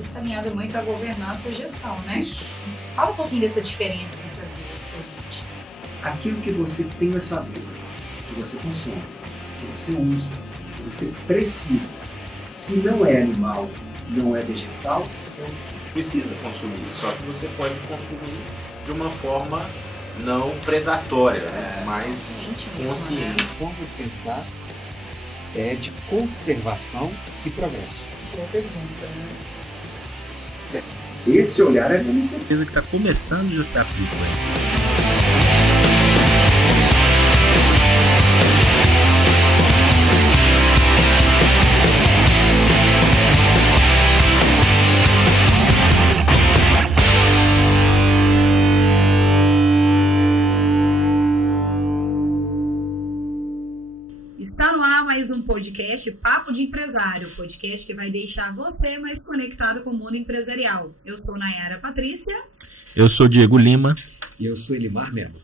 está alinhado muito à governança e gestão, né? Isso. Fala um pouquinho dessa diferença entre as duas pra gente. Aquilo que você tem na sua vida, que você consome, que você usa, que você precisa, se não é animal, não é vegetal, Precisa consumir, só que você pode consumir de uma forma não predatória, né? Mais Consciente mesmo, consciente. A forma de pensar é de conservação e progresso. Boa pergunta, né? esse olhar é necessário. Certeza que está começando já se aplica isso. Está no ar mais um podcast Papo de Empresário, podcast que vai deixar você mais conectado com o mundo empresarial. Eu sou Nayara Patrícia. Eu sou Diego Lima. E eu sou Elimar Melo.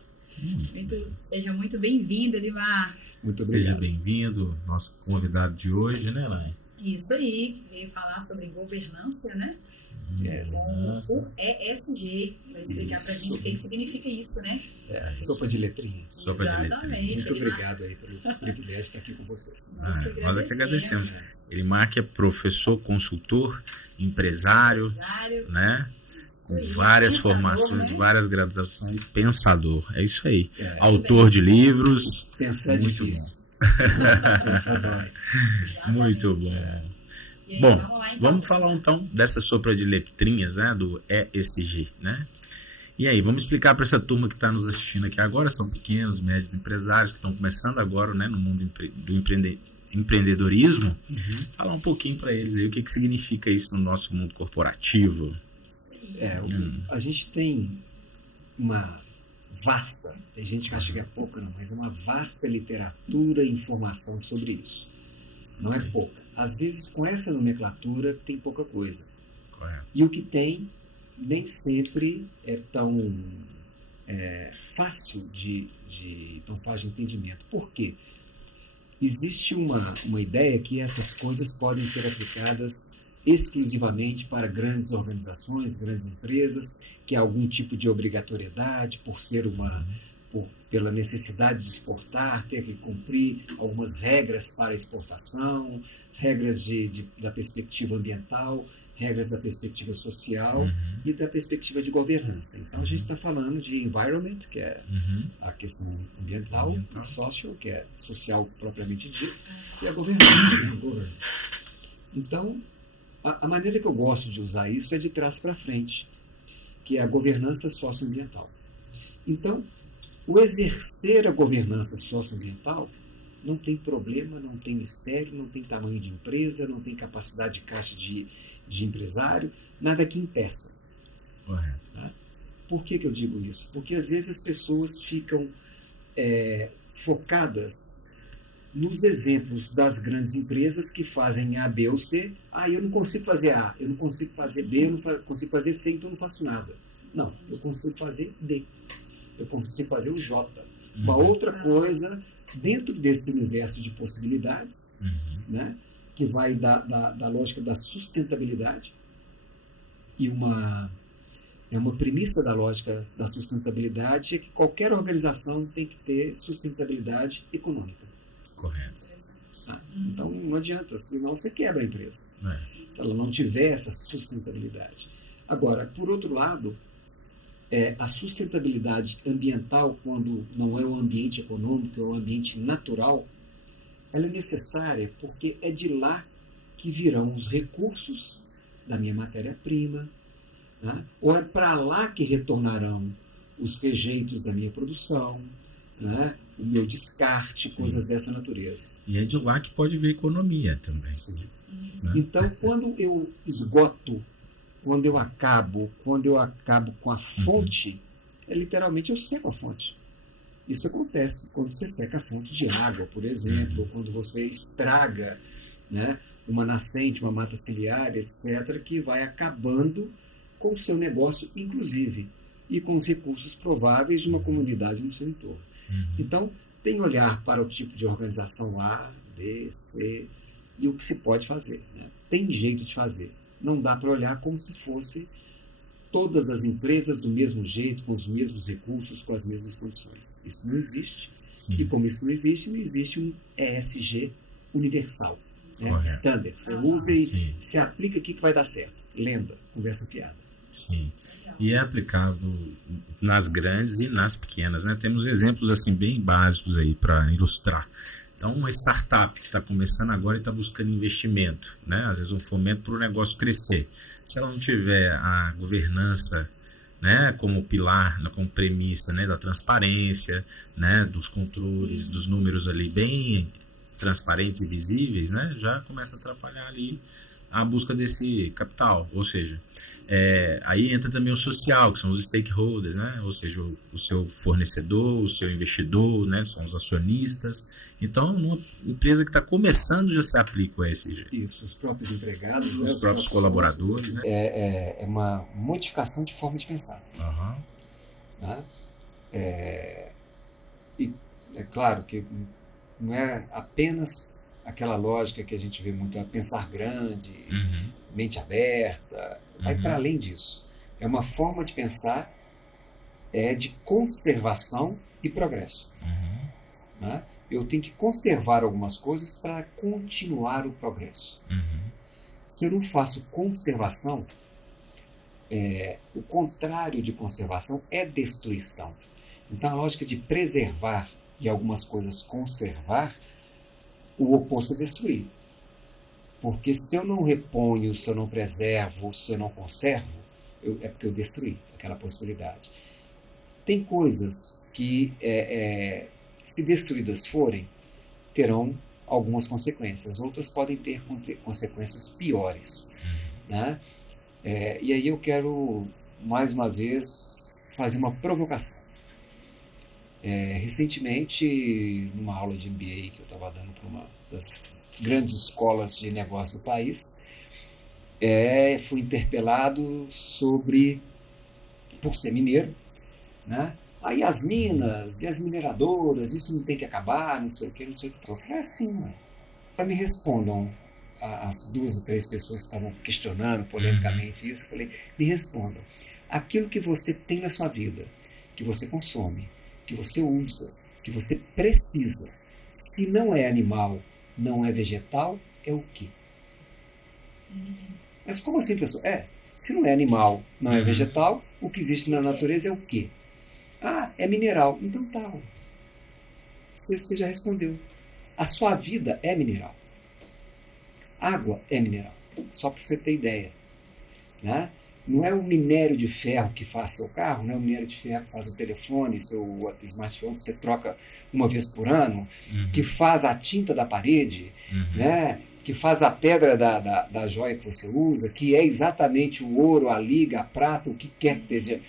Seja muito bem-vindo, Elimar. Muito obrigado. Seja bem-vindo, nosso convidado de hoje, né, Lai? Isso aí, veio falar sobre governança, né? Nossa. O ESG. Vai explicar pra gente o que significa isso, né? Sopa de letrinha. Sopa de letrinha. Exatamente. Muito obrigado aí pelo privilégio de estar aqui com vocês. Nós é que agradecemos. Elimar que é professor, consultor, empresário, né? Isso Com aí, várias pensador, formações, né? várias graduações, pensador. É isso aí. É, Autor de livros. pensar é Muito difícil. Pensar dói. Exatamente. Muito bom. E aí, Bom, vamos lá, então. Vamos falar então dessa sopa de letrinhas, né, do ESG, né? E aí, vamos explicar para essa turma que está nos assistindo aqui agora, são pequenos, médios empresários que estão começando agora, né, no mundo do empreendedorismo, falar um pouquinho para eles aí o que significa isso no nosso mundo corporativo. A gente tem uma vasta, tem gente que acha que é pouca, não, mas é uma vasta literatura e informação sobre isso. Não é pouca. Às vezes, com essa nomenclatura, tem pouca coisa. Correto. E o que tem, nem sempre é tão fácil de entendimento. Por quê? Existe uma ideia que essas coisas podem ser aplicadas exclusivamente para grandes organizações, grandes empresas, que há algum tipo de obrigatoriedade por ser pela necessidade de exportar, ter que cumprir algumas regras para a exportação, regras da perspectiva ambiental, regras da perspectiva social e da perspectiva de governança. Então, a gente está falando de environment, que é a questão ambiental, e social, que é social propriamente dito, e a governança. Então, a maneira que eu gosto de usar isso é de trás para frente, que é a governança socioambiental. Então, o exercer a governança socioambiental não tem problema, não tem mistério, não tem tamanho de empresa, não tem capacidade de caixa de empresário, nada que impeça. Correto. Tá? Por que eu digo isso? Porque às vezes as pessoas ficam focadas nos exemplos das grandes empresas que fazem A, B ou C. Eu não consigo fazer A, eu não consigo fazer B, eu não consigo fazer C, então eu não faço nada. Não, eu consigo fazer D. Eu consigo fazer o J. Uma outra coisa dentro desse universo de possibilidades, né, que vai da lógica da sustentabilidade, e uma premissa da lógica da sustentabilidade é que qualquer organização tem que ter sustentabilidade econômica. Correto. Então não adianta, senão você quebra a empresa, se ela não tiver essa sustentabilidade. Agora, por outro lado, a sustentabilidade ambiental, quando não é o ambiente econômico, é o ambiente natural, ela é necessária porque é de lá que virão os recursos da minha matéria-prima, né? Ou é para lá que retornarão os rejeitos da minha produção, né? O meu descarte, coisas dessa natureza. E é de lá que pode vir economia também. Sim. Né? Então, quando eu esgoto, quando eu acabo com a fonte, literalmente eu seco a fonte. Isso acontece quando você seca a fonte de água, por exemplo, ou quando você estraga, né, uma nascente, uma mata ciliar, etc., que vai acabando com o seu negócio, inclusive, e com os recursos prováveis de uma comunidade no seu entorno. Então, tem olhar para o tipo de organização A, B, C, e o que se pode fazer. Né? Tem jeito de fazer. não dá para olhar como se fosse todas as empresas do mesmo jeito, com os mesmos recursos, com as mesmas condições. Isso não existe. Sim. E como isso não existe um ESG universal, né? Correto. Standard. Você usa e Sim. se aplica aqui que vai dar certo. Lenda, conversa fiada. Sim. E é aplicável nas grandes e nas pequenas, né? Temos exemplos assim bem básicos aí para ilustrar. Então, uma startup que está começando agora e está buscando investimento, né? Às vezes um fomento para o negócio crescer. Se ela não tiver a governança, né, como pilar, como premissa, né, da transparência, né, dos controles, dos números ali bem transparentes e visíveis, né, já começa a atrapalhar ali a busca desse capital. Ou seja, aí entra também o social, que são os stakeholders, né, ou seja, o seu fornecedor, o seu investidor, né, são os acionistas. Então, numa empresa que está começando já se aplica o ESG. Isso, os próprios empregados, né, Os próprios colaboradores, sócios, né? É uma modificação de forma de pensar. Aham. Né? E é claro que não é apenas aquela lógica que a gente vê muito, é pensar grande, Uhum. mente aberta, vai Uhum. para além disso. É uma forma de pensar de conservação e progresso. Uhum. Né? Eu tenho que conservar algumas coisas para continuar o progresso. Uhum. Se eu não faço conservação, o contrário de conservação é destruição. Então, a lógica de preservar e algumas coisas conservar, o oposto é destruir. Porque se eu não reponho, se eu não preservo, se eu não conservo, é porque eu destruí aquela possibilidade. Tem coisas que, se destruídas forem, terão algumas consequências. Outras podem ter consequências piores. Né? E aí eu quero, mais uma vez, fazer uma provocação. Recentemente, numa aula de MBA que eu estava dando para uma das grandes escolas de negócio do país, fui interpelado por ser mineiro, né? Aí as minas e as mineradoras, isso não tem que acabar, não sei o que, não sei o que. Eu falei assim, mãe. Me respondam, as 2 ou 3 pessoas que estavam questionando polemicamente isso, eu falei, me respondam. Aquilo que você tem na sua vida, que você consome, que você usa, que você precisa, se não é animal, não é vegetal, é o quê? Mas como assim, professor? Se não é animal, não é vegetal, o que existe na natureza é o quê? É mineral. Então tá. Você já respondeu. A sua vida é mineral. Água é mineral. Só para você ter ideia. Né? Não é o minério de ferro que faz seu carro, não é o minério de ferro que faz o telefone, seu smartphone que você troca uma vez por ano, que faz a tinta da parede, né? Que faz a pedra da joia que você usa, que é exatamente o ouro, a liga, a prata, o que quer que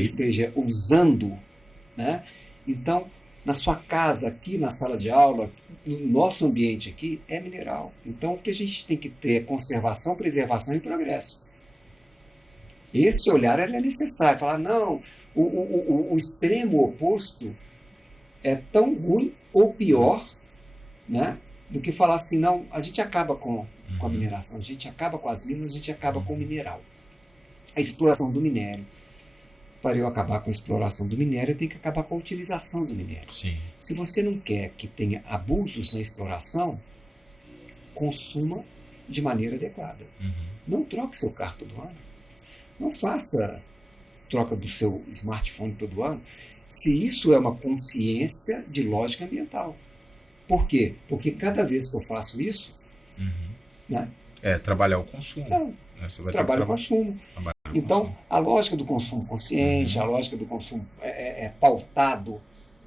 esteja usando. Né? Então, na sua casa, aqui na sala de aula, no nosso ambiente aqui, é mineral. Então, o que a gente tem que ter é conservação, preservação e progresso. Esse olhar é necessário. Falar, não, o extremo oposto é tão ruim ou pior, né, do que falar assim, não, a gente acaba com a mineração, a gente acaba com as minas, a gente acaba com o mineral. A exploração do minério. Para eu acabar com a exploração do minério, eu tenho que acabar com a utilização do minério. Sim. Se você não quer que tenha abusos na exploração, consuma de maneira adequada. Não troque seu carro todo ano. Não faça troca do seu smartphone todo ano, se isso é uma consciência de lógica ambiental. Por quê? Porque cada vez que eu faço isso, né, trabalhar o consumo. Então, Você vai trabalho o consumo. Então, a lógica do consumo consciente, a lógica do consumo é pautado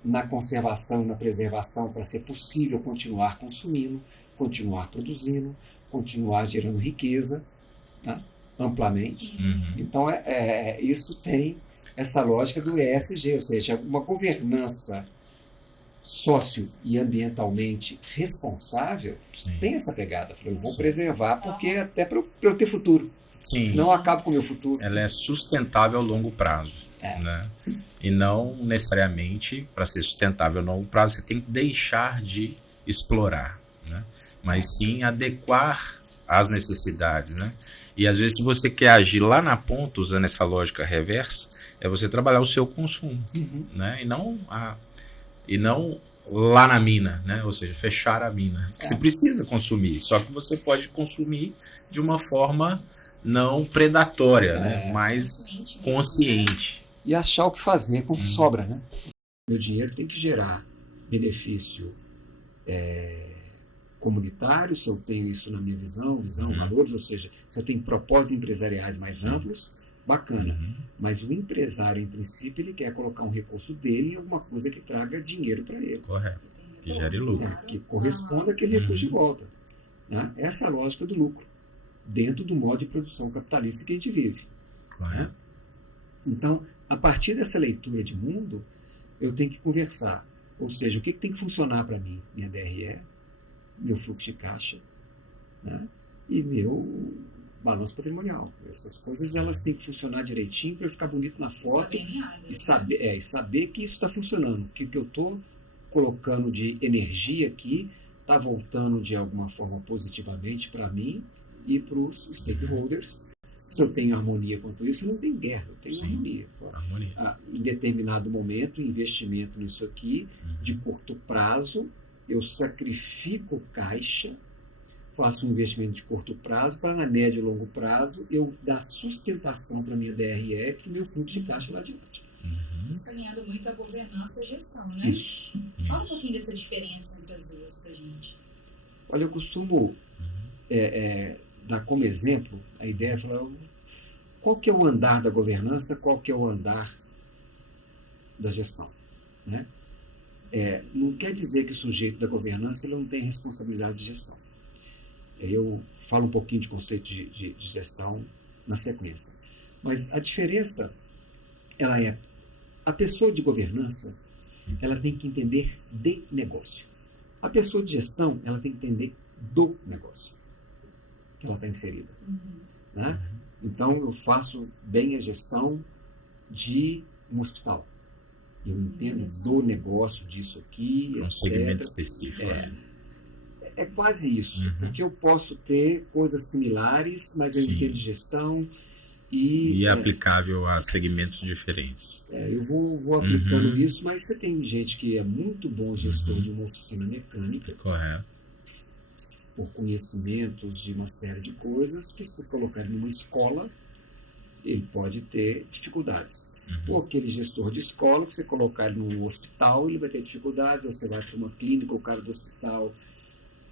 na conservação e na preservação para ser possível continuar consumindo, continuar produzindo, continuar gerando riqueza, né, amplamente. Então, isso tem essa lógica do ESG, ou seja, uma governança sócio e ambientalmente responsável. Sim. Tem essa pegada. Eu vou Sim. preservar porque até para eu ter futuro. Sim. Senão eu acabo com o meu futuro. Ela é sustentável a longo prazo. Né? E não necessariamente, para ser sustentável a longo prazo, você tem que deixar de explorar. Né? Mas sim adequar às necessidades, né? E às vezes se você quer agir lá na ponta, usando essa lógica reversa, é você trabalhar o seu consumo, né? E não lá na mina, né? Ou seja, fechar a mina. Você precisa consumir, só que você pode consumir de uma forma não predatória, né? Mais consciente. E achar o que fazer com o que sobra, né? Meu dinheiro tem que gerar benefício comunitário, se eu tenho isso na minha visão, valores, ou seja, se eu tenho propósitos empresariais mais amplos, bacana. Mas o empresário, em princípio, ele quer colocar um recurso dele em alguma coisa que traga dinheiro para ele. Correto. Que gere lucro. Que corresponda àquele recurso de volta. Né? Essa é a lógica do lucro, dentro do modo de produção capitalista que a gente vive. Né? Então, a partir dessa leitura de mundo, eu tenho que conversar. Ou seja, o que tem que funcionar para mim? Minha DRE, meu fluxo de caixa, né? E meu balanço patrimonial. Essas coisas elas têm que funcionar direitinho para ficar bonito na foto e saber que isso está funcionando, que o que eu estou colocando de energia aqui está voltando de alguma forma positivamente para mim e para os stakeholders. Se eu tenho harmonia quanto isso, eu não tenho guerra, eu tenho harmonia. Em determinado momento, investimento nisso aqui, de curto prazo, eu sacrifico caixa, faço um investimento de curto prazo para, na médio e longo prazo, eu dar sustentação para a minha DRE e para o meu fluxo de caixa lá adiante. Está alinhado muito a governança e a gestão, né? Isso. Fala um pouquinho dessa diferença entre as duas para a gente. Olha, eu costumo dar como exemplo a ideia de falar qual que é o andar da governança, qual que é o andar da gestão, né? Não quer dizer que o sujeito da governança ele não tem responsabilidade de gestão. Eu falo um pouquinho de conceito de gestão na sequência. Mas a diferença, ela é, a pessoa de governança, ela tem que entender de negócio. A pessoa de gestão, ela tem que entender do negócio que ela está inserida. Né? Então, eu faço bem a gestão de um hospital. Eu entendo do negócio disso aqui, um segmento específico. É quase isso, porque eu posso ter coisas similares, mas eu entendo de gestão e é aplicável a segmentos diferentes. Eu vou aplicando isso, mas você tem gente que é muito bom gestor de uma oficina mecânica, correto, por conhecimentos de uma série de coisas que, se colocar numa escola, ele pode ter dificuldades. Ou aquele gestor de escola, que você colocar ele num hospital, ele vai ter dificuldades. Você vai para uma clínica, o cara do hospital,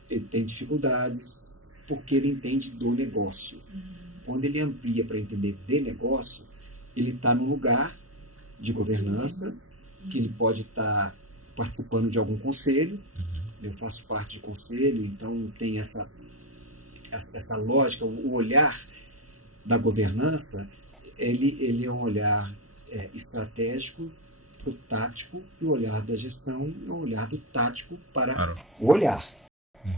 ele tem dificuldades, porque ele entende do negócio. Quando ele amplia para entender de negócio, ele está num lugar de governança, que ele pode estar participando de algum conselho. Eu faço parte de conselho, então tem essa lógica, o olhar da governança, ele é um olhar estratégico para o tático, e o olhar da gestão é um olhar do tático para o olhar.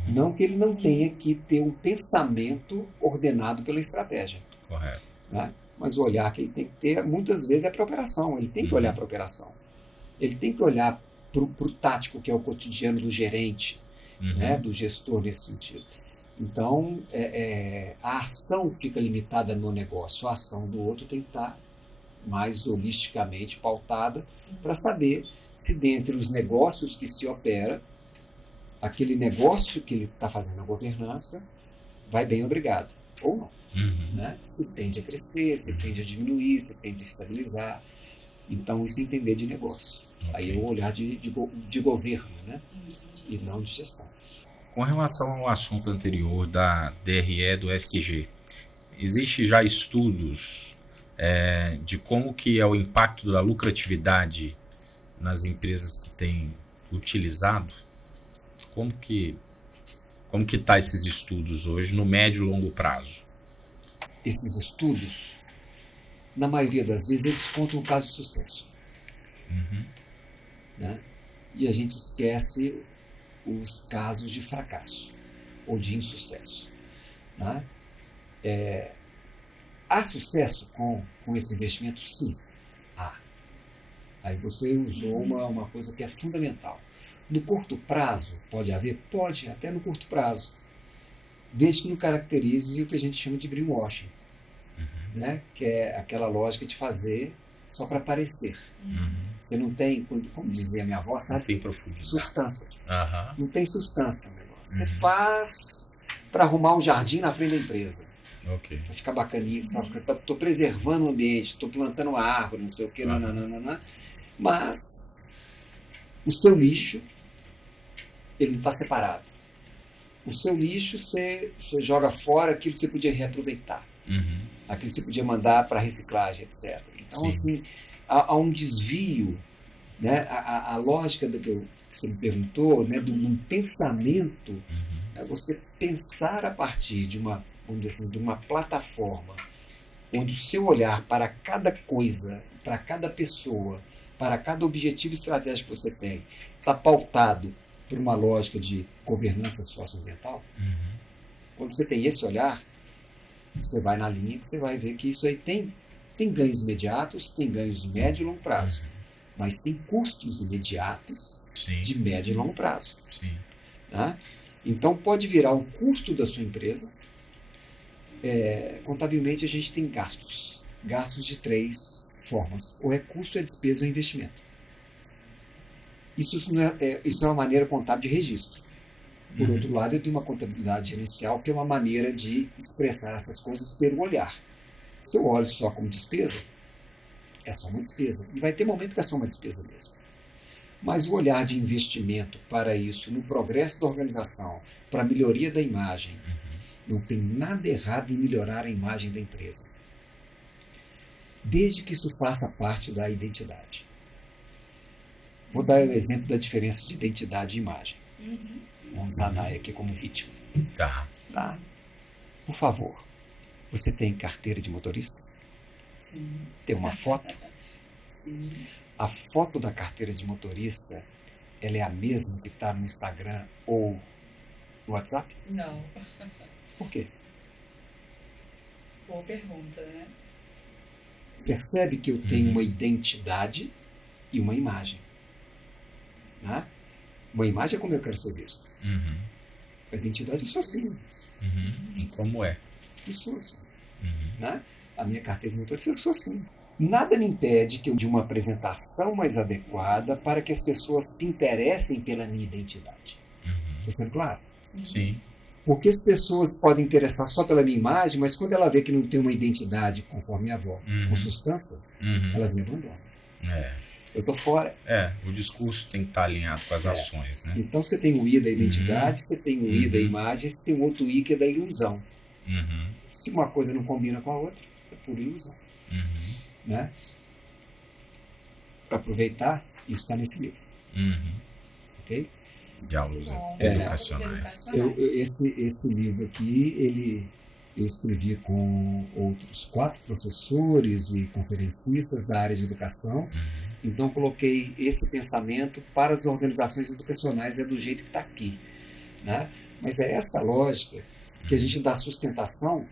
Não que ele não tenha que ter um pensamento ordenado pela estratégia. Correto. Né? Mas o olhar que ele tem que ter, muitas vezes, é para a operação. Ele tem que olhar para a operação. Ele tem que olhar para o tático, que é o cotidiano do gerente, né? Do gestor nesse sentido. Então, a ação fica limitada no negócio. A ação do outro tem que estar mais holisticamente pautada para saber se, dentre os negócios que se opera, aquele negócio que ele está fazendo a governança vai bem, obrigado, ou não. Né? Se tende a crescer, se tende a diminuir, se tende a estabilizar. Então, isso é entender de negócio. Aí é o olhar de governo, né? E não de gestão. Com relação ao assunto anterior da DRE e do SG, existe já estudos de como que é o impacto da lucratividade nas empresas que têm utilizado? Como que tá esses estudos hoje no médio e longo prazo? Esses estudos, na maioria das vezes, eles contam um caso de sucesso. Né? E a gente esquece os casos de fracasso ou de insucesso. Né? Há sucesso com esse investimento? Sim. Há. Aí você usou uma coisa que é fundamental. No curto prazo, pode haver? Pode, até no curto prazo. desde que não caracterize o que a gente chama de greenwashing, né? Que é aquela lógica de fazer só para aparecer. Você não tem, como dizia a minha avó, Não sabe? tem profundidade. Sustância. Aham. Não tem sustância o negócio. Você faz para arrumar um jardim na frente da empresa. Ok. Vai ficar bacaninha. Você vai ficar, tô preservando o ambiente, tô plantando uma árvore, não sei o quê, nananana. Mas o seu lixo, ele não está separado. O seu lixo, você joga fora aquilo que você podia reaproveitar. Aquilo que você podia mandar para reciclagem, etc. Então, Sim. assim, há um desvio, né? A lógica do que você me perguntou, né? De um pensamento, é você pensar a partir de uma, vamos dizer assim, de uma plataforma onde o seu olhar para cada coisa, para cada pessoa, para cada objetivo estratégico que você tem, está pautado por uma lógica de governança socioambiental. Quando você tem esse olhar, você vai na linha que você vai ver que isso aí tem ganhos imediatos, tem ganhos de médio e longo prazo, mas tem custos imediatos Sim. de médio e longo prazo. Sim. Tá? Então pode virar o custo da sua empresa. Contabilmente a gente tem gastos de 3 formas: ou é custo, é despesa ou é investimento. Isso é uma maneira contábil de registro. Por outro lado, eu tenho uma contabilidade gerencial, que é uma maneira de expressar essas coisas pelo olhar. Se eu olho só como despesa, é só uma despesa. E vai ter momento que é só uma despesa mesmo. Mas o olhar de investimento para isso, no progresso da organização, para a melhoria da imagem, não tem nada errado em melhorar a imagem da empresa. Desde que isso faça parte da identidade. Vou dar o exemplo da diferença de identidade e imagem. Vamos usar a Naya aqui como vítima. Tá. Tá? Por favor, você tem carteira de motorista? Sim. Tem uma foto? Sim. A foto da carteira de motorista, ela é a mesma que está no Instagram ou no WhatsApp? Não. Por quê? Boa pergunta, né? Percebe que eu tenho uma identidade e uma imagem. Né? Uma imagem é como eu quero ser visto. A identidade eu sou assim. E como é? Eu sou assim. Né? A minha carteira de motorista eu sou assim. Nada me impede que eu de uma apresentação mais adequada para que as pessoas se interessem pela minha identidade. Estou sendo claro? Sim. Porque as pessoas podem interessar só pela minha imagem, mas quando ela vê que não tem uma identidade, conforme minha avó, com substância, elas me abandonam. Eu estou fora. O discurso tem que estar alinhado com as ações, né? Então você tem o I da identidade, você tem o I da imagem, você tem o outro I que é da ilusão. Se uma coisa não combina com a outra, é por ilusão. Né? Para aproveitar, isso está nesse livro. Ok? Diálogos É. educacionais. Esse livro aqui, eu escrevi com outros 4 professores e conferencistas da área de educação. Então, coloquei esse pensamento para as organizações educacionais, do jeito que está aqui. Né? Mas é essa lógica que a gente dá sustentação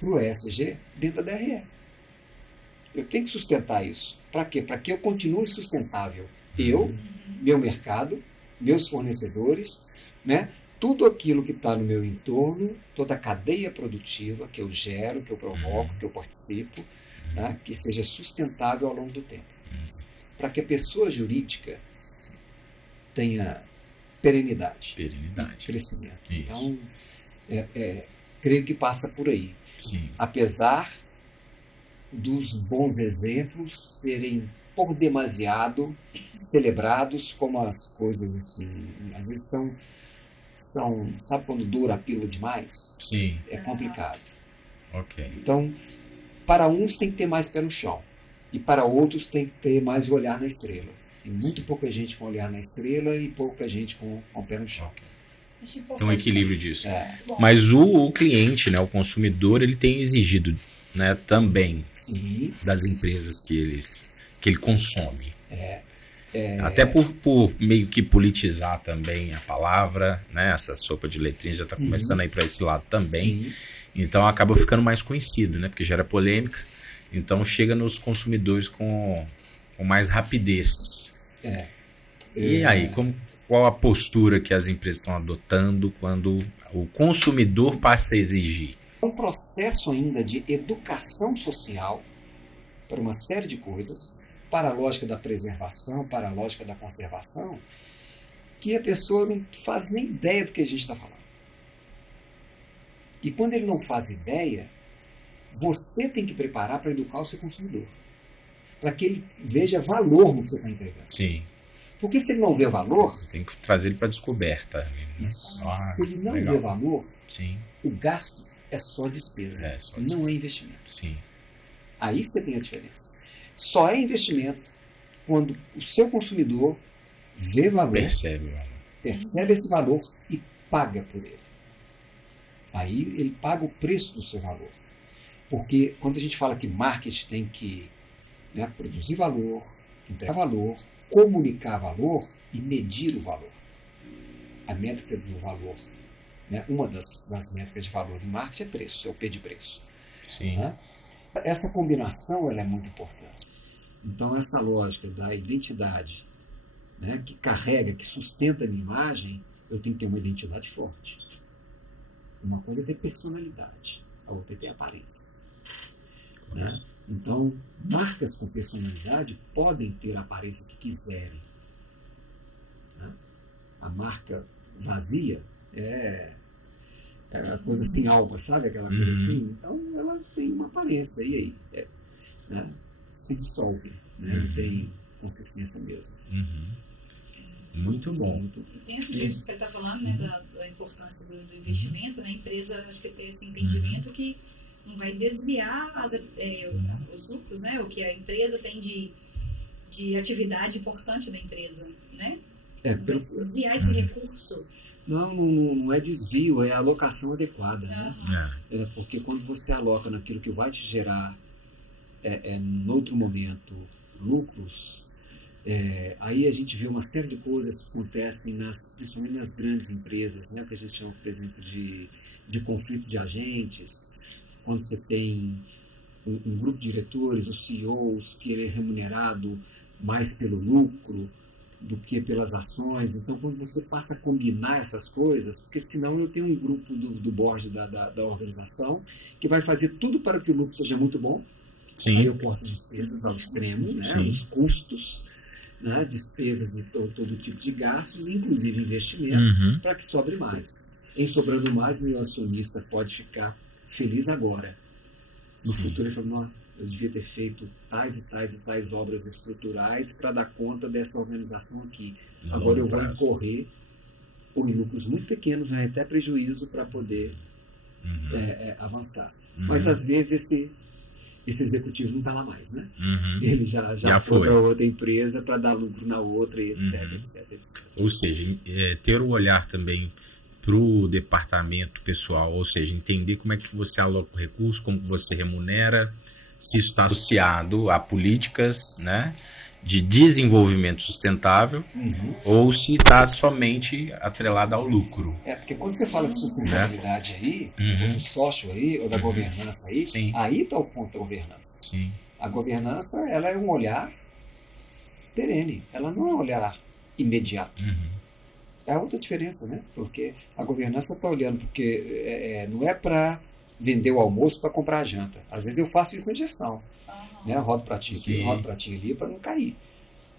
para o ESG dentro da DRE. Eu tenho que sustentar isso. Para quê? Para que eu continue sustentável. Eu, meu mercado, meus fornecedores, né? Tudo aquilo que está no meu entorno, toda a cadeia produtiva que eu gero, que eu provoco, que eu participo, né? Que seja sustentável ao longo do tempo. Para que a pessoa jurídica tenha perenidade, crescimento. Isso. Então, creio que passa por aí. Sim. Apesar dos bons exemplos serem por demasiado celebrados como as coisas assim, às vezes são, sabe quando dura a pílula demais? Sim. É complicado. Ok. Então, para uns tem que ter mais pé no chão e para outros tem que ter mais olhar na estrela. Tem muito pouca gente com olhar na estrela e pouca gente com pé no chão. Tem um equilíbrio disso. Bom, Mas o cliente, né, o consumidor, ele tem exigido, né, também Sim. das empresas que ele consome. Até por meio que politizar também a palavra, né? Essa sopa de letrinhas já está começando a ir para esse lado também. Sim. Então acaba ficando mais conhecido, né? Porque gera polêmica. Então chega nos consumidores com mais rapidez. E aí, qual a postura que as empresas estão adotando quando o consumidor passa a exigir? Um processo ainda de educação social para uma série de coisas, para a lógica da preservação, para a lógica da conservação, que a pessoa não faz nem ideia do que a gente está falando. E quando ele não faz ideia, você tem que preparar para educar o seu consumidor, para que ele veja valor no que você está entregando. Sim. Porque se ele não vê valor, Você tem que trazer ele para descoberta. Né? se ele não legal. vê valor, Sim. o gasto é só despesa, É, só não é investimento. Sim. Aí você tem a diferença. Só é investimento quando o seu consumidor vê valor, Percebe. percebe esse valor e paga por ele. Aí ele paga o preço do seu valor. Porque quando a gente fala que marketing tem que, né, produzir valor, entregar valor, comunicar valor e medir o valor. A métrica do valor, né, uma das métricas de valor de marketing é preço, é o P de preço. Sim. Né? Essa combinação ela é muito importante. Então essa lógica da identidade, né, que carrega, que sustenta a minha imagem, eu tenho que ter uma identidade forte. Uma coisa é ter personalidade, a outra é ter aparência. Né? Então, marcas com personalidade podem ter a aparência que quiserem. Né? A marca vazia é a coisa sem alma, sabe? Aquela coisa assim. Então, ela tem uma aparência. E aí? Né? Se dissolve. Né? Não tem consistência mesmo. Muito bom. Muito... Dentro disso que ele está falando, né, da importância do investimento, né, a empresa acho que tem esse entendimento que não vai desviar os lucros, né, o que a empresa tem de atividade importante da empresa, né? Não vai desviar esse recurso. Não é desvio, é alocação adequada. Uhum. Né? Porque quando você aloca naquilo que vai te gerar, em outro momento, lucros, aí a gente vê uma série de coisas que acontecem, principalmente nas grandes empresas, né? Que a gente chama, por exemplo, de conflito de agentes, quando você tem um grupo de diretores, os CEOs, que ele é remunerado mais pelo lucro do que pelas ações. Então, quando você passa a combinar essas coisas, porque senão eu tenho um grupo do board da organização que vai fazer tudo para que o lucro seja muito bom. Sim. Aí eu corto despesas ao extremo, né? Os custos, né? Despesas de todo tipo de gastos, inclusive investimento, para que sobre mais. Em sobrando mais, meu acionista pode ficar feliz agora. No futuro ele fala, eu devia ter feito tais e tais e tais obras estruturais para dar conta dessa organização aqui. Agora eu vou incorrer em lucros muito pequenos, né, até prejuízo para poder avançar. Mas às vezes esse executivo não está lá mais, né? Ele já foi para outra empresa para dar lucro na outra, e etc. Ou seja, ter o olhar também para o departamento pessoal, ou seja, entender como é que você aloca o recurso, como você remunera, se isso está associado a políticas, né, de desenvolvimento sustentável, ou se está somente atrelado ao lucro. Porque quando você fala de sustentabilidade aí, ou do sócio aí, ou da governança aí, aí está o ponto da governança. Sim. A governança, ela é um olhar perene, ela não é um olhar imediato. É outra diferença, né? Porque a governança está olhando, porque não é para vender o almoço para comprar a janta. Às vezes eu faço isso na gestão. Né? Rodo pratinho aqui, rodo pratinho ali para não cair.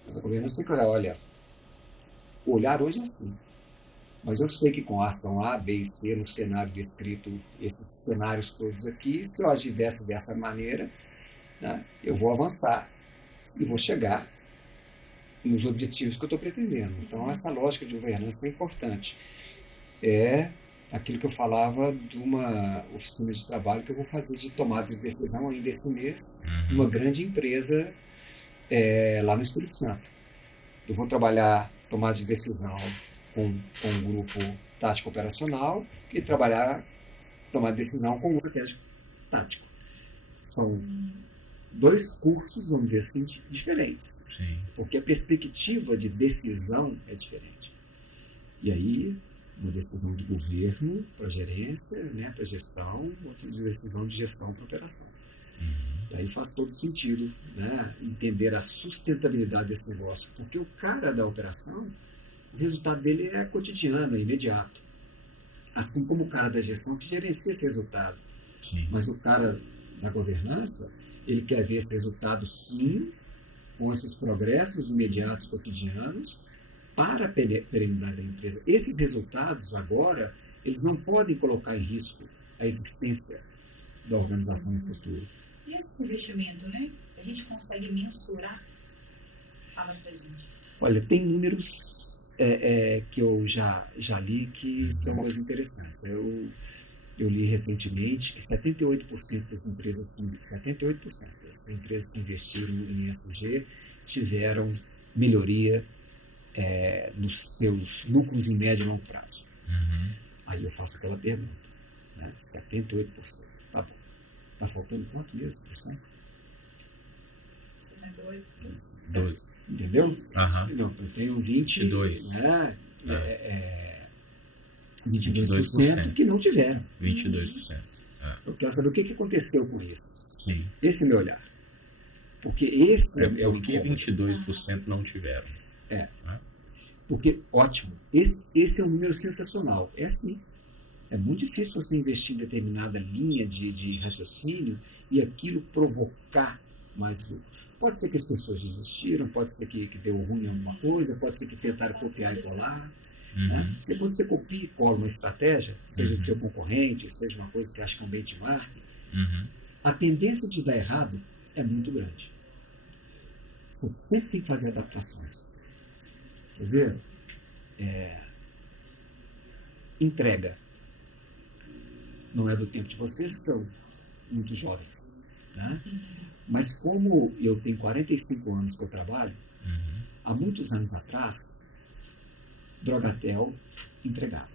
Mas a governança tem que olhar, o olhar hoje é assim. Mas eu sei que com a ação A, B e C, no cenário descrito, esses cenários todos aqui, se eu agir dessa maneira, né, eu vou avançar e vou chegar nos objetivos que eu estou pretendendo. Então, essa lógica de governança é importante. É aquilo que eu falava de uma oficina de trabalho que eu vou fazer de tomada de decisão ainda esse mês, numa grande empresa lá no Espírito Santo. Eu vou trabalhar tomada de decisão com um grupo tático operacional e trabalhar tomada de decisão com um estratégico tático. São dois cursos, vamos dizer assim, diferentes. Porque a perspectiva de decisão é diferente. E aí, uma decisão de governo para gerência, né, para gestão, outra decisão de gestão para operação. E aí faz todo sentido, né, entender a sustentabilidade desse negócio, porque o cara da operação, O resultado dele é cotidiano, é imediato. Assim como o cara da gestão que gerencia esse resultado. Sim. Mas o cara da governança, ele quer ver esse resultado sim, com esses progressos imediatos cotidianos, para a perenidade da empresa. Esses resultados, agora, eles não podem colocar em risco a existência da organização no futuro. E esse investimento, né? A gente consegue mensurar? Fala pra gente. Olha, tem números que eu já li que são coisas interessantes. Eu li recentemente que 78% das empresas que investiram em ESG tiveram melhoria nos seus lucros em médio e longo prazo. Uhum. Aí eu faço aquela pergunta, né? 78%. Tá bom. Tá faltando quanto mesmo por cento? 12. Entendeu? Aham. Não, eu tenho 22, né? 22% que não tiveram. 22%. Eu quero saber o que aconteceu com esses. Sim. Esse é meu olhar. Porque esse É o que 22% não tiveram. Porque, ótimo, esse é um número sensacional. É assim. É muito difícil você investir em determinada linha de raciocínio e aquilo provocar mais lucro. Pode ser que as pessoas desistiram, pode ser que deu ruim em alguma coisa, pode ser que tentaram copiar e colar. Uhum. Né? E quando você copia e cola uma estratégia, seja do seu concorrente, seja uma coisa que você acha que é um benchmark, Uhum. a tendência de dar errado é muito grande. Você sempre tem que fazer adaptações. Quer ver? Entrega. Não é do tempo de vocês, que são muito jovens. Né? Mas como eu tenho 45 anos que eu trabalho, Uhum. há muitos anos atrás, Drogatel entregava.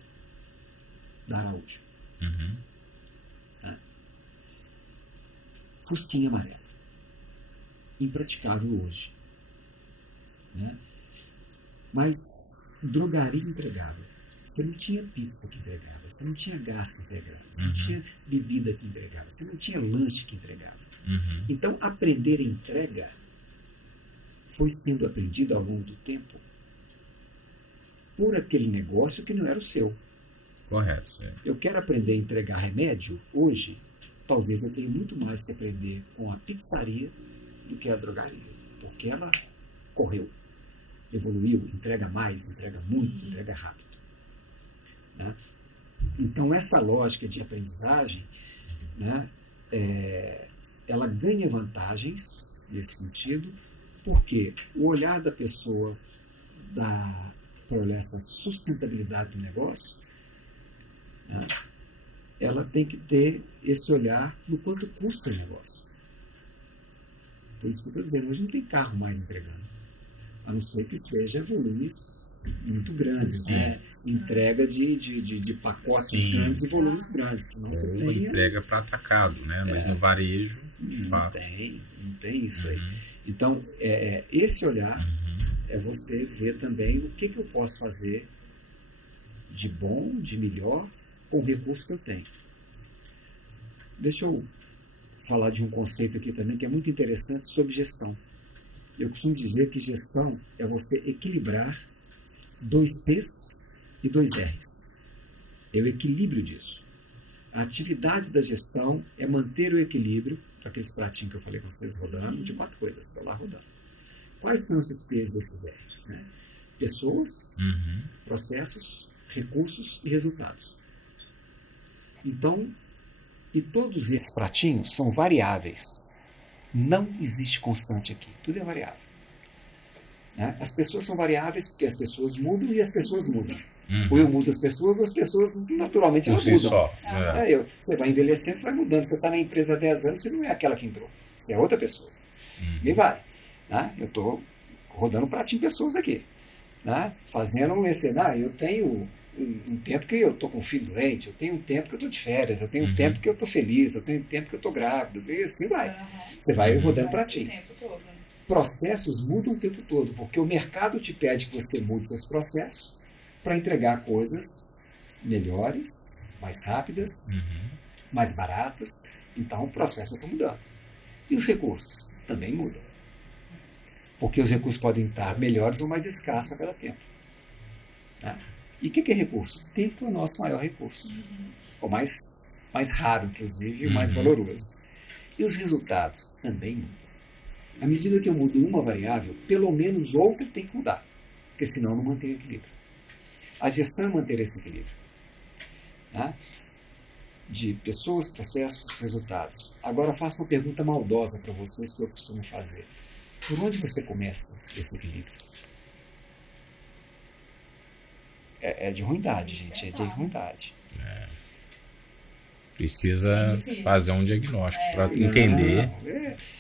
Da Araújo. Uhum. Fusquinha amarela. Impraticável hoje. Né? Mas drogaria entregava. Você não tinha pizza que entregava, você não tinha gás que entregava, você não Uhum. tinha bebida que entregava, você não tinha lanche que entregava. Uhum. Então, aprender entrega foi sendo aprendido ao longo do tempo por aquele negócio que não era o seu. Correto. Sim. Eu quero aprender a entregar remédio hoje, talvez eu tenha muito mais que aprender com a pizzaria do que a drogaria, porque ela correu, evoluiu, entrega mais, entrega muito, entrega rápido. Né? Então, essa lógica de aprendizagem, né, ela ganha vantagens nesse sentido, porque o olhar da pessoa para essa sustentabilidade do negócio, né, ela tem que ter esse olhar no quanto custa o negócio. Por isso que eu estou dizendo, hoje não tem carro mais entregando, a não ser que seja volumes muito grandes, Sim. né? Entrega de pacotes Sim. grandes e volumes grandes. Senão você Ou tem... entrega para atacado, né? Mas no varejo, de Não fato. tem isso aí. Uhum. Então, esse olhar Uhum. é você ver também o que eu posso fazer de bom, de melhor, com o recurso que eu tenho. Deixa eu falar de um conceito aqui também que é muito interessante sobre gestão. Eu costumo dizer que gestão é você equilibrar 2 P's e 2 R's. É o equilíbrio disso. A atividade da gestão é manter o equilíbrio, aqueles pratinhos que eu falei com vocês rodando, de 4 coisas, estão lá rodando. Quais são esses P's e esses R's? Né? Pessoas, Uhum. processos, recursos e resultados. Então, e todos esses pratinhos são variáveis. Não existe constante aqui. Tudo é variável. Né? As pessoas são variáveis porque as pessoas mudam e as pessoas mudam. Uhum. Ou eu mudo as pessoas naturalmente Por elas si mudam. só. Você vai envelhecendo, você vai mudando. Você está na empresa há 10 anos, você não é aquela que entrou. Você é outra pessoa. Uhum. E vai. Né? Eu estou rodando pratinho pessoas aqui. Né? Fazendo um cenário. Eu tenho um tempo que eu estou com um filho doente, eu tenho um tempo que eu estou de férias, eu tenho um Uhum. tempo que eu estou feliz, eu tenho um tempo que eu estou grávido, e assim vai. Você vai Uhum. rodando O pratinho. tempo todo. Processos mudam o tempo todo, porque o mercado te pede que você mude seus processos para entregar coisas melhores, mais rápidas, Uhum. mais baratas. Então o processo está mudando. E os recursos também mudam. Porque os recursos podem estar melhores ou mais escassos a cada tempo. Tá? E o que é recurso? O tempo é o nosso maior recurso. O mais raro, inclusive, e o mais valoroso. E os resultados também mudam. À medida que eu mudo uma variável, pelo menos outra tem que mudar, porque senão eu não mantenho equilíbrio. A gestão é manter esse equilíbrio. Tá? De pessoas, processos, resultados. Agora eu faço uma pergunta maldosa para vocês que eu costumo fazer. Por onde você começa esse equilíbrio? É de ruindade, gente, é de ruindade. Precisa fazer um diagnóstico para entender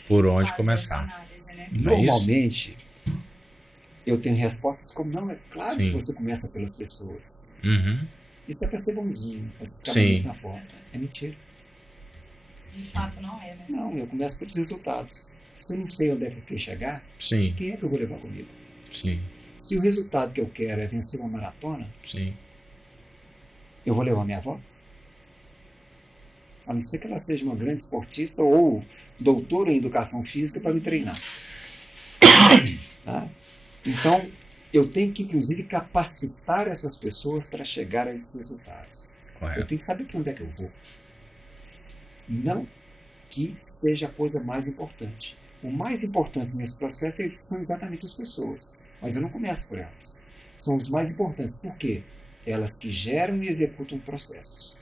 por onde começar. Análise, né? Normalmente, eu tenho respostas como, não, é claro Sim. que você começa pelas pessoas. Uhum. Isso é para ser bonzinho, para ficar Sim. bonito na foto. É mentira. De fato não é, né? Não, eu começo pelos resultados. Se eu não sei onde é que eu quero chegar, Sim, quem é que eu vou levar comigo? sim, Se o resultado que eu quero é vencer uma maratona, sim. eu vou levar minha avó? A não ser que ela seja uma grande esportista ou doutora em educação física para me treinar. Tá? Então, eu tenho que, inclusive, capacitar essas pessoas para chegar a esses resultados. Eu Correto. tenho que saber para onde é que eu vou. Não que seja a coisa mais importante. O mais importante nesse processo são exatamente as pessoas. Mas eu não começo por elas. São os mais importantes. Por quê? Elas que geram e executam processos.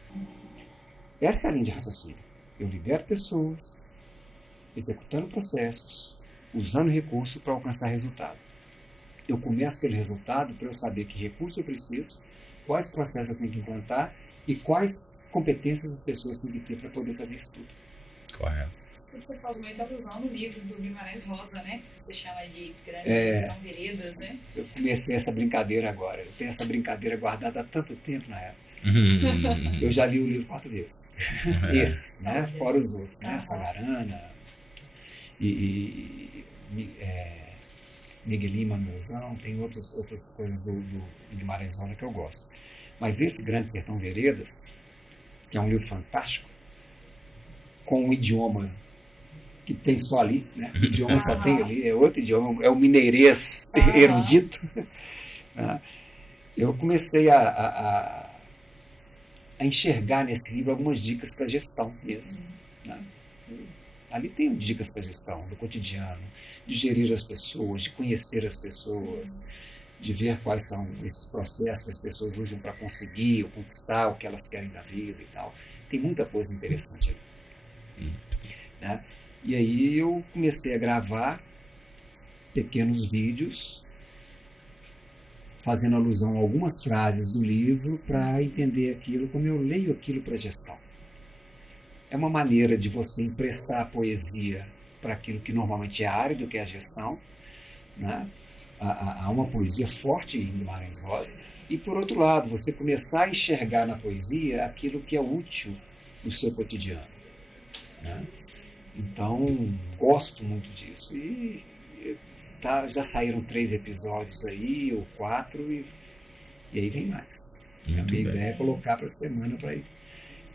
Essa é a linha de raciocínio. Eu lidero pessoas, executando processos, usando recurso para alcançar resultado. Eu começo pelo resultado para eu saber que recurso eu preciso, quais processos eu tenho que implantar e quais competências as pessoas têm que ter para poder fazer isso tudo. Correto. Você faz muita alusão no livro do Guimarães Rosa, né? Que você chama de Grande É. Gestão Veredas, né? Eu comecei essa brincadeira agora. Eu tenho essa brincadeira guardada há tanto tempo na época. Uhum. Eu já li o livro 4 vezes. Esse, né? Fora os outros, né? Sagarana e Miguel Lima, Meuzão, tem outras coisas do Guimarães Rosa que eu gosto. Mas esse Grande Sertão Veredas, que é um livro fantástico, com um idioma que tem só ali, né? O idioma só tem ali, é outro idioma, é o mineirês erudito. Né? Eu comecei a enxergar nesse livro algumas dicas para gestão mesmo. Né? Ali tem dicas para gestão do cotidiano, de gerir as pessoas, de conhecer as pessoas, de ver quais são esses processos que as pessoas usam para conseguir ou conquistar o que elas querem da vida e tal. Tem muita coisa interessante aí. Né? E aí eu comecei a gravar pequenos vídeos fazendo alusão a algumas frases do livro para entender aquilo como eu leio aquilo para gestão. É uma maneira de você emprestar a poesia para aquilo que normalmente é árido, que é a gestão. Né? Há uma poesia forte em Guimarães Rosa. E, por outro lado, você começar a enxergar na poesia aquilo que é útil no seu cotidiano. Né? Então, gosto muito disso. E já saíram 3 episódios aí, ou 4, e aí vem mais. Muito A minha bem. ideia é colocar para a semana para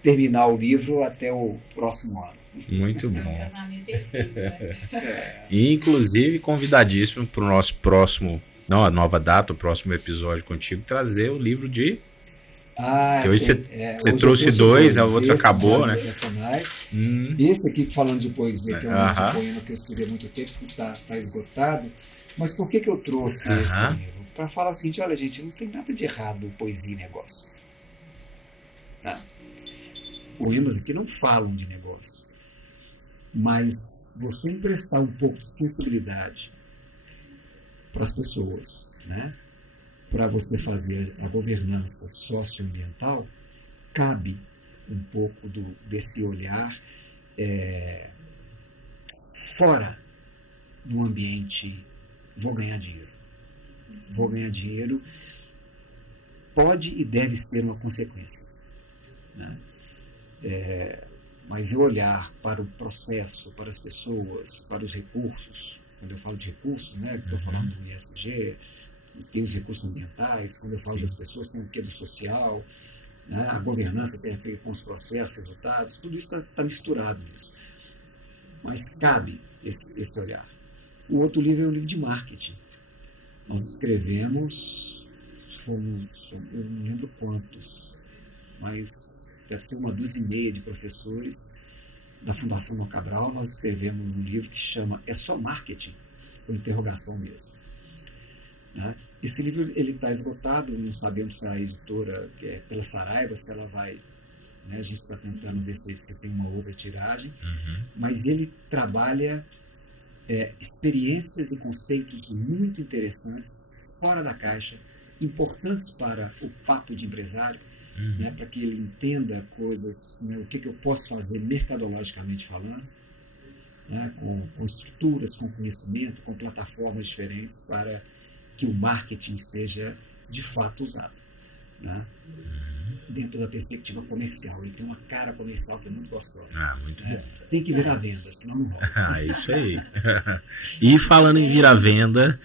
terminar o livro até o próximo ano. Muito É um bom. casamento perfeito, né? E, inclusive, convidadíssimo para o nosso próximo, não, a nova data, o próximo episódio contigo, trazer o livro de... Que hoje você hoje eu trouxe trouxe 2, a outra esse acabou, de né? Personagens. Hum, Esse aqui, falando de poesia, que é um Aham. poema que eu estudei há muito tempo, que está esgotado. Mas por que eu trouxe esse Aham. livro? Para falar o seguinte, olha gente, não tem nada de errado poesia e negócio. Tá? Poemas aqui não falam de negócio. Mas você emprestar um pouco de sensibilidade para as pessoas, né? Para você fazer a governança socioambiental, cabe um pouco desse olhar fora do ambiente vou ganhar dinheiro. Vou ganhar dinheiro pode e deve ser uma consequência. Né? Mas eu olhar para o processo, para as pessoas, para os recursos, quando eu falo de recursos, né, estou falando do ISG, tem os recursos ambientais, quando eu falo das pessoas, tem o que do social, né, a governança tem a ver com os processos, resultados, tudo isso está misturado nisso. Mas cabe esse olhar. O outro livro é um livro de marketing. Nós escrevemos fomos, eu não lembro quantos, mas deve ser 1,5 dúzia de professores da Fundação Dom Cabral. Nós escrevemos um livro que chama É Só Marketing? Com interrogação mesmo. Né? Esse livro ele está esgotado, não sabemos se a editora, que é pela Saraiva, se ela vai... Né? A gente está tentando ver se tem uma outra tiragem, mas ele trabalha experiências e conceitos muito interessantes, fora da caixa, importantes para o papo de empresário, né? Para que ele entenda coisas, né? O que eu posso fazer mercadologicamente falando, né? Com estruturas, com conhecimento, com plataformas diferentes para que o marketing seja de fato usado, né? Dentro da perspectiva comercial. Ele tem uma cara comercial que é muito gostosa. Muito bom. Tem que virar venda, senão não rola. Isso aí. E falando em virar venda,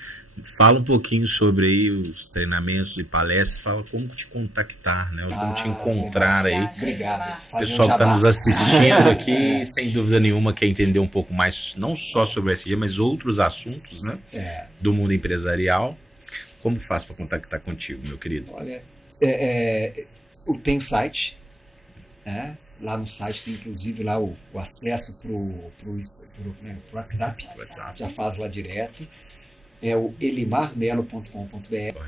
fala um pouquinho sobre aí os treinamentos e palestras, fala como te contactar, né? Como te encontrar aí. Obrigado. O pessoal que está nos assistindo aqui, sem dúvida nenhuma, quer entender um pouco mais, não só sobre o SG, mas outros assuntos, né? Do mundo empresarial. Como faz para contactar contigo, meu querido? Olha, eu tenho site, né? Lá no site tem inclusive lá o acesso para o WhatsApp, já faz lá direto. É o elimarmelo.com.br,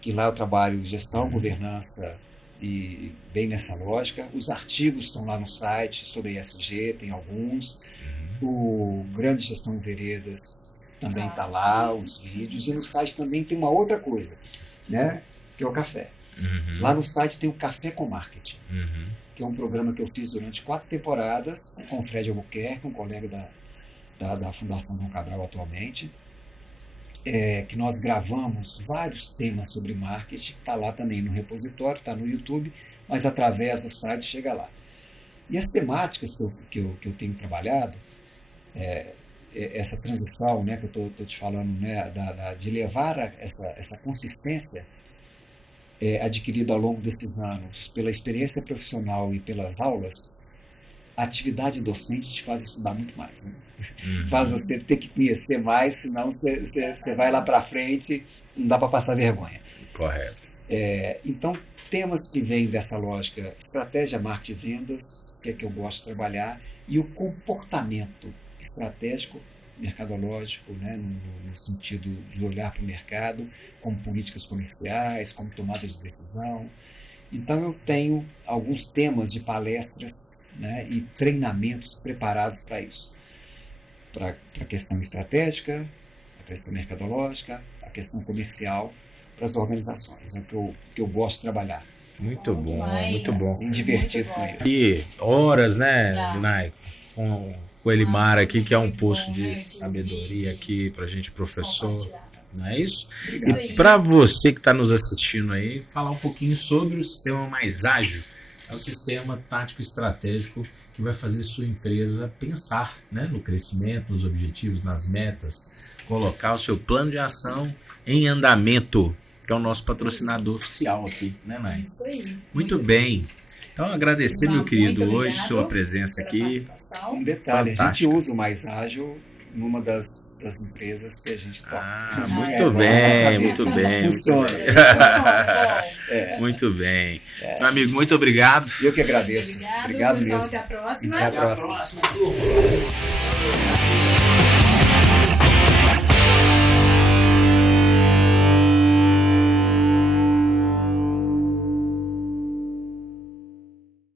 que lá eu trabalho gestão, governança e bem nessa lógica. Os artigos estão lá no site sobre ESG, tem alguns. O Grande Gestão em Veredas também está lá, os vídeos. E no site também tem uma outra coisa, né? Que é o café. Lá no site tem o Café com Marketing, que é um programa que eu fiz durante 4 temporadas com o Fred Albuquerque, um colega da Fundação Dom Cabral atualmente, que nós gravamos vários temas sobre marketing. Está lá também no repositório, está no YouTube, mas através do site chega lá. E as temáticas que eu tenho trabalhado, essa transição, né, que eu estou te falando, né, de levar essa consistência adquirido ao longo desses anos pela experiência profissional e pelas aulas, a atividade docente te faz estudar muito mais, né? Faz você ter que conhecer mais, senão você vai lá para frente, não dá para passar vergonha. Correto. Então, temas que vêm dessa lógica, estratégia, marketing e vendas, que é que eu gosto de trabalhar, e o comportamento estratégico, mercadológico, né, no sentido de olhar para o mercado, como políticas comerciais, como tomada de decisão. Então eu tenho alguns temas de palestras, né, e treinamentos preparados para isso. Para a questão estratégica, a questão mercadológica, a questão comercial para as organizações. É o que eu gosto de trabalhar. Muito bom, muito bom. Bem divertido com isso. E horas, né, Nai, com o Elimar aqui, que é um poço de sabedoria aqui pra gente, professor, não é isso? Obrigado. E para você que está nos assistindo aí, falar um pouquinho sobre o sistema mais ágil. É o sistema tático estratégico que vai fazer sua empresa pensar, né, no crescimento, nos objetivos, nas metas, colocar o seu plano de ação em andamento, que é o nosso patrocinador oficial aqui, né, Nai? Isso aí. Muito bem. Então, agradecer, meu querido, hoje sua presença aqui. Um detalhe, Fantástico. a gente usa o Mais Ágil numa das empresas que a gente toca. Muito bem, muito bem. Funciona. Muito bem. Meu amigo, muito obrigado. Eu que agradeço. Obrigado pessoal, mesmo. até a próxima. Até a próxima. Próxima turma.